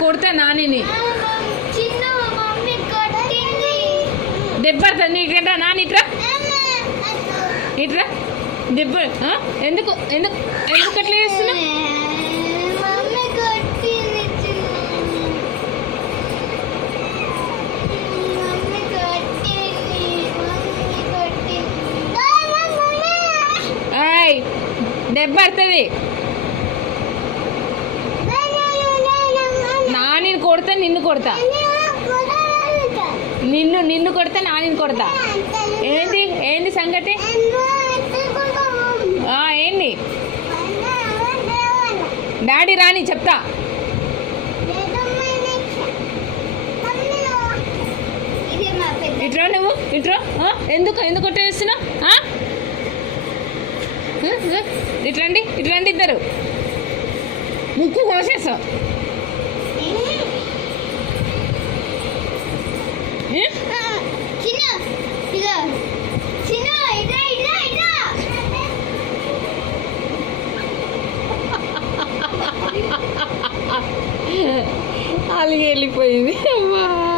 కొడతా నానిని దెబ్బ నీకంటా నాని ఇట్రా ఇట్రా దెబ్బ ఎందుకు ఎందుకు ఎందుకు అట్లా చేస్తున్నా దెబ్బ పడుతుంది నాని కొడతా నిన్ను కొడతా నిన్ను కొడతా నాని కొడతా ఏంటి ఏంటి సంగతి ఏంటి డాడీ రాని చెప్తా ఇట్రా నువ్వు ఇట్రా ఎందుకు ఎందుకు కొట్టేస్తున్నావు ఇట్లండి ఇట్లండి ఇద్దరు ముక్కు కోసేస్తావు అలాగే వెళ్ళిపోయింది అమ్మా.